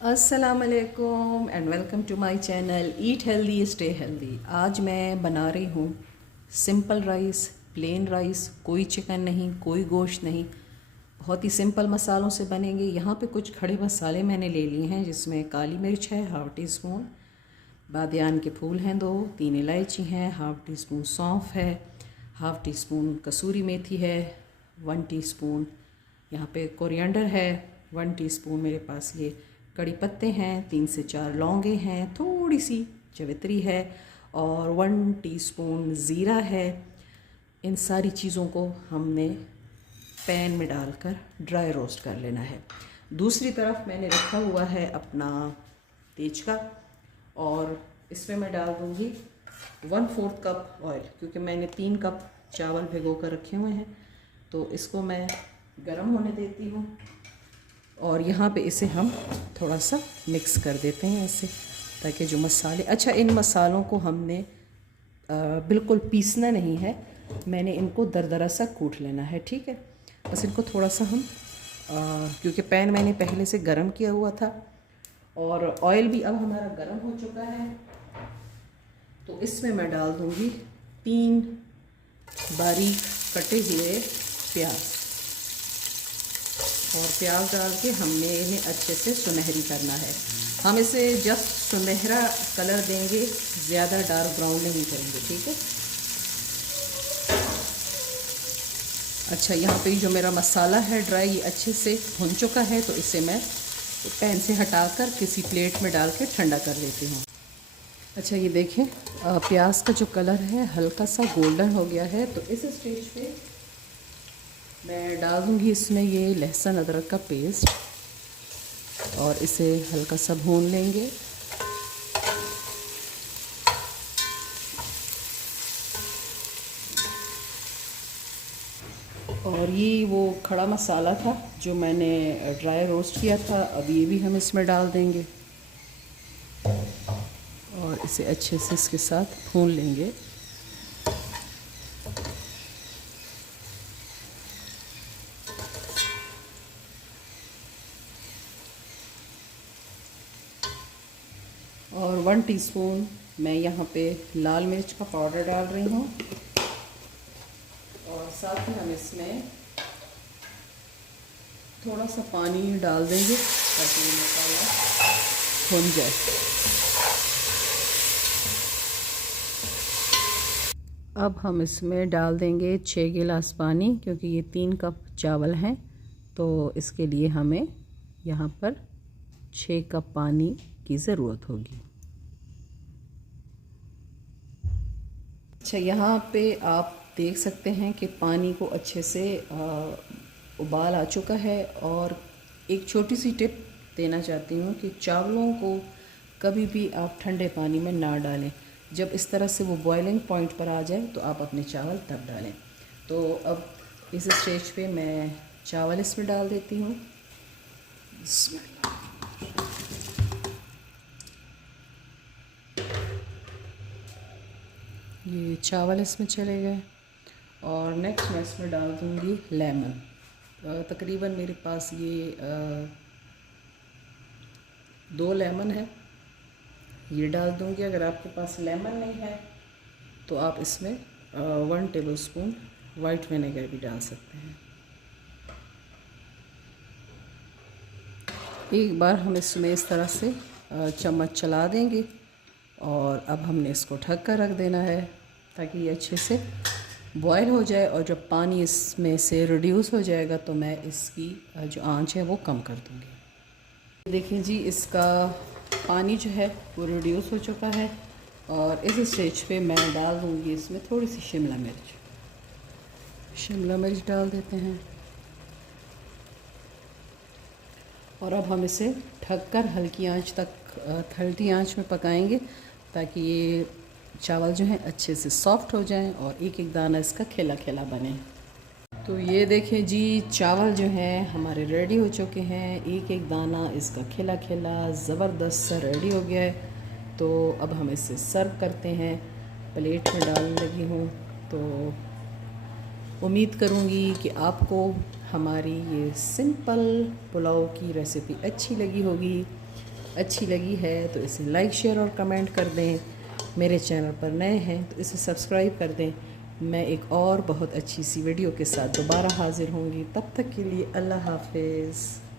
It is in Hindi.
अस्सलामुअलैकुम and welcome to my channel eat healthy stay healthy. आज मैं बना रही हूँ सिंपल राइस, प्लेन राइस, कोई चिकन नहीं, कोई गोश्त नहीं, बहुत ही सिंपल मसालों से बनेंगे। यहाँ पे कुछ खड़े मसाले मैंने ले लिए हैं, जिसमें काली मिर्च है हाफ़ टी स्पून, बादियान के फूल हैं 2, 3 इलायची हैं, हाफ़ टी स्पून सौंफ है, हाफ़ टी स्पून कसूरी मेथी है, 1 टीस्पून यहाँ पे कोरिएंडर है, 1 टीस्पून मेरे पास ये कड़ी पत्ते हैं, 3 से 4 लौंगे हैं, थोड़ी सी जवित्री है और 1 टीस्पून ज़ीरा है। इन सारी चीज़ों को हमने पैन में डालकर ड्राई रोस्ट कर लेना है। दूसरी तरफ मैंने रखा हुआ है अपना तेज का, और इसमें मैं डाल दूँगी 1/4 कप ऑयल, क्योंकि मैंने 3 कप चावल भिगो कर रखे हुए हैं। तो इसको मैं गरम होने देती हूँ और यहाँ पे इसे हम थोड़ा सा मिक्स कर देते हैं ऐसे, ताकि जो मसाले, अच्छा इन मसालों को हमने बिल्कुल पीसना नहीं है, मैंने इनको दरदरा सा कूट लेना है, ठीक है। बस इनको थोड़ा सा हम क्योंकि पैन मैंने पहले से गरम किया हुआ था और ऑयल भी अब हमारा गरम हो चुका है, तो इसमें मैं डाल दूँगी 3 बारीक कटे हुए प्याज, और प्याज डाल के हमने इन्हें अच्छे से सुनहरी करना है। हम इसे जस्ट सुनहरा कलर देंगे, ज़्यादा डार्क ब्राउन नहीं करेंगे, ठीक है। अच्छा, यहाँ पे जो मेरा मसाला है ड्राई, ये अच्छे से भुन चुका है, तो इसे मैं पैन से हटाकर किसी प्लेट में डाल के ठंडा कर लेती हूँ। अच्छा, ये देखें प्याज का जो कलर है हल्का सा गोल्डन हो गया है, तो इस स्टेज पे मैं डाल दूँगी इसमें ये लहसुन अदरक का पेस्ट, और इसे हल्का सा भून लेंगे। और ये वो खड़ा मसाला था जो मैंने ड्राई रोस्ट किया था, अब ये भी हम इसमें डाल देंगे और इसे अच्छे से इसके साथ भून लेंगे। और 1 टीस्पून मैं यहाँ पे लाल मिर्च का पाउडर डाल रही हूँ, और साथ ही हम इसमें थोड़ा सा पानी डाल देंगे ताकि ये मसाला भुन जाए। अब हम इसमें डाल देंगे 6 गिलास पानी, क्योंकि ये 3 कप चावल हैं, तो इसके लिए हमें यहाँ पर 6 कप पानी की ज़रूरत होगी। अच्छा, यहाँ पे आप देख सकते हैं कि पानी को अच्छे से उबाल आ चुका है, और एक छोटी सी टिप देना चाहती हूँ कि चावलों को कभी भी आप ठंडे पानी में ना डालें। जब इस तरह से वो बॉइलिंग पॉइंट पर आ जाए तो आप अपने चावल तब डालें। तो अब इस स्टेज पे मैं चावल इसमें डाल देती हूँ। ये चावल इसमें चले गए, और नेक्स्ट मैं इसमें डाल दूँगी लेमन। तकरीबन मेरे पास ये 2 लेमन है, ये डाल दूँगी। अगर आपके पास लेमन नहीं है तो आप इसमें 1 टेबलस्पून वाइट विनेगर भी डाल सकते हैं। एक बार हम इसमें इस तरह से चम्मच चला देंगे, और अब हमने इसको ढक कर रख देना है ताकि ये अच्छे से बॉयल हो जाए, और जब पानी इसमें से रिड्यूस हो जाएगा तो मैं इसकी जो आंच है वो कम कर दूँगी। देखिए जी, इसका पानी जो है वो रिड्यूस हो चुका है, और इस स्टेज पे मैं डाल दूँगी इसमें थोड़ी सी शिमला मिर्च डाल देते हैं, और अब हम इसे ढककर हल्की आंच में पकाएंगे, ताकि ये चावल जो हैं अच्छे से सॉफ़्ट हो जाएं और एक एक दाना इसका खिला खिला बने। तो ये देखें जी, चावल जो हैं हमारे रेडी हो चुके हैं, एक एक दाना इसका खिला खिला ज़बरदस्त सा रेडी हो गया है। तो अब हम इसे सर्व करते हैं। प्लेट में डालने लगी हूँ, तो उम्मीद करूँगी कि आपको हमारी ये सिंपल पुलाव की रेसिपी अच्छी लगी होगी। अच्छी लगी है तो इसे लाइक शेयर और कमेंट कर दें। मेरे चैनल पर नए हैं तो इसे सब्सक्राइब कर दें। मैं एक और बहुत अच्छी सी वीडियो के साथ दोबारा हाज़िर होंगी। तब तक के लिए अल्लाह हाफ़िज़।